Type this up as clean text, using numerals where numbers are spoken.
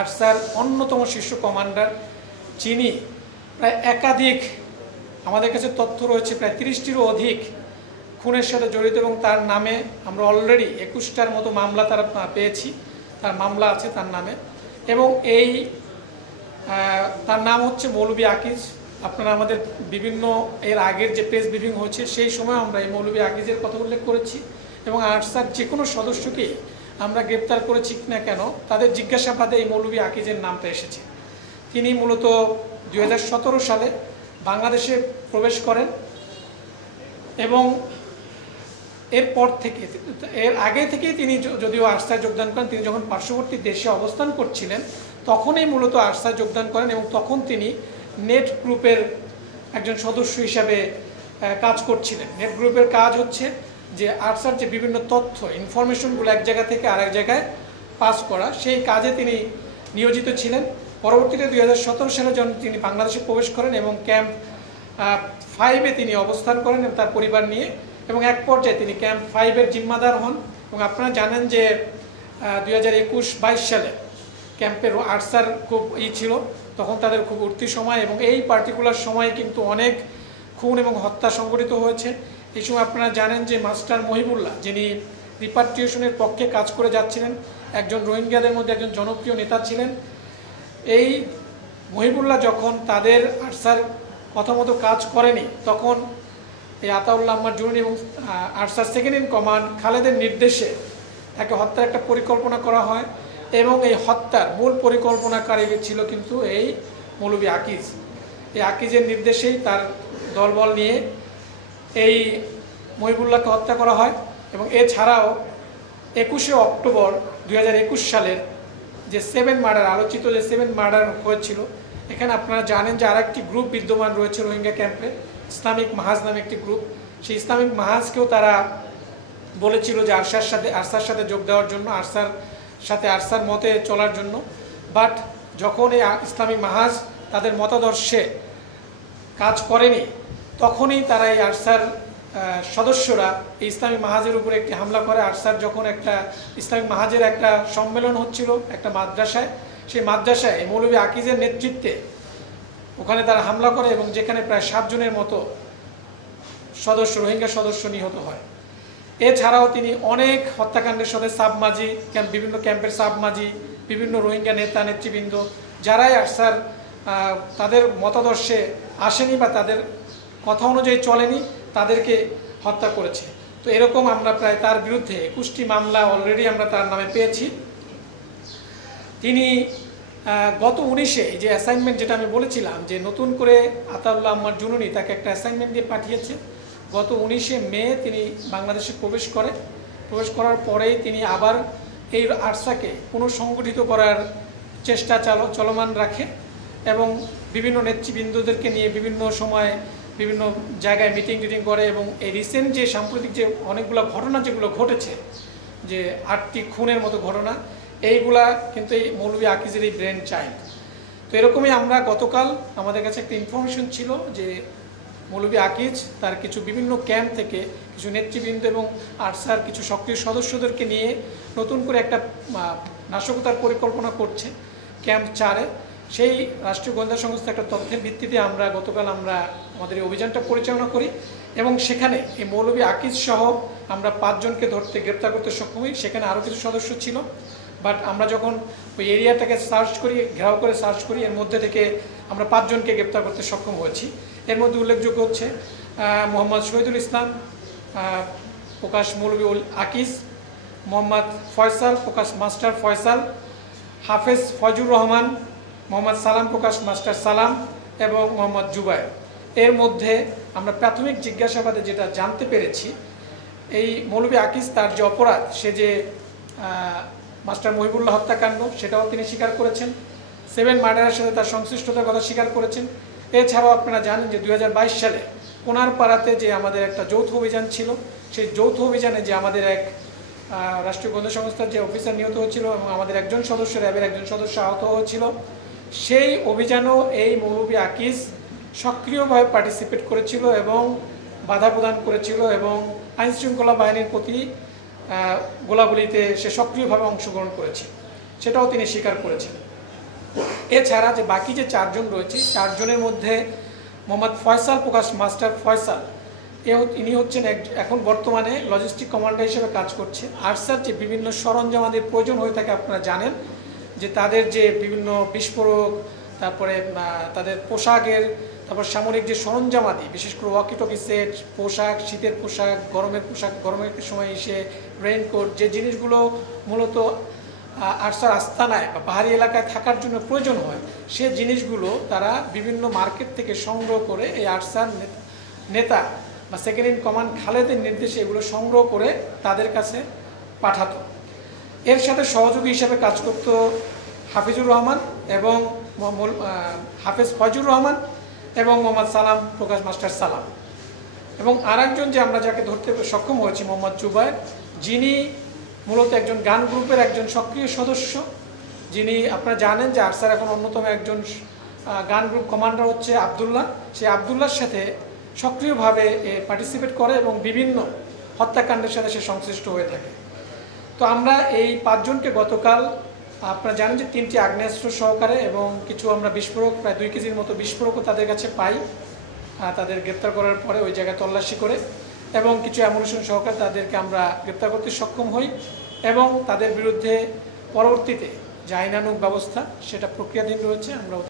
Archer অন্যতম শীর্ষ commander, যিনি প্রায় একাধিক, আমাদের কাছে তথ্য রয়েছে প্রায় 30টিরও অধিক খুনের সাথে জড়িত, এবং তার নামে আমরা অলরেডি 21টার মতো মামলা তারা পেয়েছি, তার মামলা আছে তার নামে। এবং তার নাম হচ্ছে মৌলভী আকিজ। আপনারা আমাদের বিভিন্ন এর আগের যে প্রেস ব্রিফিং হয়েছে সেই সময় আমরা এই মৌলভী আকিজের কথা উল্লেখ করেছি, এবং আরসার যে কোনো সদস্যকেই আমরা গ্রেপ্তার করেছি না কেন তাদের জিজ্ঞাসাবাদে এই মৌলভী আকিজের নামটা এসেছে। তিনি মূলত 2017 সালে বাংলাদেশে প্রবেশ করেন, এবং এরপর থেকে, এর আগে থেকেই তিনি যদিও আরসায় যোগদান করেন, তিনি যখন পার্শ্ববর্তী দেশে অবস্থান করছিলেন তখনই মূলত আরসায় যোগদান করেন, এবং তখন তিনি নেট গ্রুপের একজন সদস্য হিসাবে কাজ করছিলেন। নেট গ্রুপের কাজ হচ্ছে যে আরসার যে বিভিন্ন তথ্য ইনফরমেশনগুলো এক জায়গা থেকে আরেক জায়গায় পাস করা, সেই কাজে তিনি নিয়োজিত ছিলেন। পরবর্তীতে 2017 সালে যখন তিনি বাংলাদেশে প্রবেশ করেন এবং ক্যাম্প 5-এ তিনি অবস্থান করেন তার পরিবার নিয়ে, এবং এক পর্যায়ে তিনি ক্যাম্প 5-এর জিম্মাদার হন। এবং আপনারা জানেন যে 2021-22 সালে ক্যাম্পের আরসার খুব ছিল, তখন তাদের খুব উঠতি সময়, এবং এই পার্টিকুলার সময়ে কিন্তু অনেক খুন এবং হত্যা সংঘটিত হয়েছে। এই সময় আপনারা জানেন যে মাস্টার মহিবুল্লাহ, যিনি রিপাট্রিয়েশনের পক্ষে কাজ করে যাচ্ছিলেন, একজন রোহিঙ্গাদের মধ্যে একজন জনপ্রিয় নেতা ছিলেন। এই মহিবুল্লাহ যখন তাদের আরসার কথা মতো কাজ করেনি, তখন এই আতাউল্লাহ আম্মার জুনুনি এবং আরসার সেকেন্ড ইন কমান্ড খালেদের নির্দেশে একে হত্যার একটা পরিকল্পনা করা হয়, এবং এই হত্যার মূল পরিকল্পনাকারী ছিল কিন্তু এই মৌলভী আকিজ। এই আকিজের নির্দেশেই তার দলবল নিয়ে এই মহিবুল্লাহকে হত্যা করা হয়। এবং এছাড়াও 21শে অক্টোবর 2021 সালের যে 7 মার্ডার, আলোচিত যে 7 মার্ডার হয়েছিল, এখানে আপনারা জানেন যে আরেকটি গ্রুপ বিদ্যমান রয়েছে রোহিঙ্গা ক্যাম্পে, ইসলামিক মাহাজ নামে একটি গ্রুপ। সেই ইসলামিক মাহাজকেও তারা বলেছিল যে আরসার সাথে যোগ দেওয়ার জন্য, আরসার মতে চলার জন্য। বাট যখন এই ইসলামিক মাহাজ তাদের মতাদর্শে কাজ করেনি, তখনই তারা এই আরসার সদস্যরা এই ইসলামিক মাহাজের উপরে একটি হামলা করে। আরসার যখন একটা ইসলামিক মাহাজের একটা সম্মেলন হচ্ছিল একটা মাদ্রাসায়, সেই মাদ্রাসায় এই মৌলভী আকিজের নেতৃত্বে ওখানে তারা হামলা করে, এবং যেখানে প্রায় 7 জনের মতো রোহিঙ্গা সদস্য নিহত হয়। এছাড়াও তিনি অনেক হত্যাকাণ্ডের সাথে সাবমাজি বিভিন্ন ক্যাম্পের সাবমাজি, বিভিন্ন রোহিঙ্গা নেতা নেতৃবৃন্দ যারাই আরসার তাদের মতাদর্শে আসেনি বা তাদের কথা অনুযায়ী চলেনি, তাদেরকে হত্যা করেছে। তো এরকম আমরা প্রায় তার বিরুদ্ধে 21টি মামলা অলরেডি আমরা তার নামে পেয়েছি। তিনি গত 19-এ যে অ্যাসাইনমেন্ট, যেটা আমি বলেছিলাম যে নতুন করে আতাউল্লাহ আম্মার জুনুনি তাকে একটা অ্যাসাইনমেন্ট দিয়ে পাঠিয়েছে, গত 19শে মে তিনি বাংলাদেশে প্রবেশ করার পরেই তিনি আবার এই আরসাকে পুনঃসংগঠিত করার চেষ্টা চলমান রাখে, এবং বিভিন্ন নেতৃবৃন্দদেরকে নিয়ে বিভিন্ন সময় বিভিন্ন জায়গায় মিটিং করে। এবং এই রিসেন্ট যে সাম্প্রতিক যে অনেকগুলো ঘটনা যেগুলো ঘটেছে, যে 8টি খুনের মতো ঘটনা, এইগুলা কিন্তু এই মৌলভী আকিজের এই ব্রেন চাইল্ড। তো এরকমই আমরা গতকাল আমাদের কাছে একটা ইনফরমেশন ছিল যে মৌলভী আকিজ তার কিছু বিভিন্ন ক্যাম্প থেকে কিছু নেতৃবৃন্দ এবং আরসার কিছু সক্রিয় সদস্যদেরকে নিয়ে নতুন করে একটা নাশকতার পরিকল্পনা করছে ক্যাম্প 4-এ। সেই রাষ্ট্রীয় গোয়েন্দা সংস্থা একটা তথ্যের ভিত্তিতে গতকাল আমরা আমাদের এই অভিযানটা পরিচালনা করি, এবং সেখানে এই মৌলভী আকিজ সহ আমরা 5 জনকে গ্রেপ্তার করতে সক্ষম হই। সেখানে আরও কিছু সদস্য ছিল, বাট আমরা যখন ওই এরিয়াটাকে ঘেরাও করে সার্চ করি, এর মধ্যে থেকে আমরা 5 জনকে গ্রেপ্তার করতে সক্ষম হয়েছি। এর মধ্যে উল্লেখযোগ্য হচ্ছে মোহাম্মদ শহীদুল ইসলাম প্রকাশ মৌলভী আকিজ, মোহাম্মদ ফয়সাল প্রকাশ মাস্টার ফয়সাল, হাফেজ ফয়জুর রহমান, মোহাম্মদ সালাম প্রকাশ মাস্টার সালাম, এবং মোহাম্মদ জুবায়ের। এর মধ্যে আমরা প্রাথমিক জিজ্ঞাসাবাদে যেটা জানতে পেরেছি, এই মৌলভী আকিজ তার যে অপরাধ, সে যে মাস্টার মহিবুল্লাহ হত্যাকাণ্ড, সেটাও তিনি স্বীকার করেছেন। 7 মার্ডারের সাথে তার সংশ্লিষ্টতার কথা স্বীকার করেছেন। এছাড়াও আপনারা জানেন যে 2022 সালে কোনারপাড়াতে যে আমাদের একটা যৌথ অভিযান ছিল, সেই যৌথ অভিযানে যে আমাদের এক রাষ্ট্রীয় গোয়েন্দা সংস্থার যে অফিসার নিহত হয়েছিল এবং আমাদের একজন সদস্য, র্যাবের একজন সদস্য আহত হয়েছিল, সেই অভিযানেও এই মৌলভী আকিজ সক্রিয়ভাবে পার্টিসিপেট করেছিল এবং বাধা প্রদান করেছিল, এবং আইনশৃঙ্খলা বাহিনীর প্রতি গোলাগুলিতে সে সক্রিয়ভাবে অংশগ্রহণ করেছে, সেটাও তিনি স্বীকার করেছেন। এছাড়া যে বাকি যে 4 জন রয়েছে, 4 জনের মধ্যে মোহাম্মদ ফয়সাল প্রকাশ মাস্টার ফয়সাল, ইনি হচ্ছেন এখন বর্তমানে লজিস্টিক কমান্ডার হিসেবে কাজ করছে। আরসার যে বিভিন্ন সরঞ্জামাদির প্রয়োজন হয়ে থাকে আপনারা জানেন, যে তাদের যে বিভিন্ন বিস্ফোরক, তারপরে তাদের পোশাকের, তারপর সামরিক যে সরঞ্জামাদি, বিশেষ করে ওয়াকিটকি সেট, পোশাক, শীতের পোশাক, গরমের পোশাক, গরমের সময় এসে রেইনকোট, যে জিনিসগুলো মূলত আরসার আস্তানায় বা পাহাড়ি এলাকায় থাকার জন্য প্রয়োজন হয়, সে জিনিসগুলো তারা বিভিন্ন মার্কেট থেকে সংগ্রহ করে এই আরসার নেতা বা সেকেন্ড ইন কমান্ড খালেদের নির্দেশে এগুলো সংগ্রহ করে তাদের কাছে পাঠাতো। এর সাথে সহযোগী হিসেবে কাজ করত হাফিজুর রহমান এবং হাফেজ ফয়জুর রহমান এবং মোহাম্মদ সালাম প্রকাশ মাস্টার সালাম। এবং আরেকজন যে আমরা যাকে ধরতে সক্ষম হয়েছি, মোহাম্মদ জুবায়ের, যিনি মূলত একজন গান গ্রুপের একজন সক্রিয় সদস্য, যিনি আপনারা জানেন যে আরসার এখন অন্যতম একজন গান গ্রুপ কমান্ডার হচ্ছে আবদুল্লাহ। সেই আবদুল্লাহর সাথে সক্রিয়ভাবে পার্টিসিপেট করে এবং বিভিন্ন হত্যাকাণ্ডের সাথে সে সংশ্লিষ্ট হয়ে থাকে। তো আমরা এই 5 জনকে গতকাল আপনারা জানেন যে 3টি আগ্নেয়াস্ত্র সহকারে এবং কিছু আমরা বিস্ফোরক, প্রায় 2 কেজির মতো বিস্ফোরকও তাদের কাছে পাই তাদের গ্রেপ্তার করার পরে ওই জায়গায় তল্লাশি করে, এবং কিছু অ্যামুনিশন সহকারে তাদেরকে আমরা গ্রেপ্তার করতে সক্ষম হই এবং তাদের বিরুদ্ধে পরবর্তীতে যে আইনানুগ ব্যবস্থা সেটা প্রক্রিয়াধীন রয়েছে। আমরা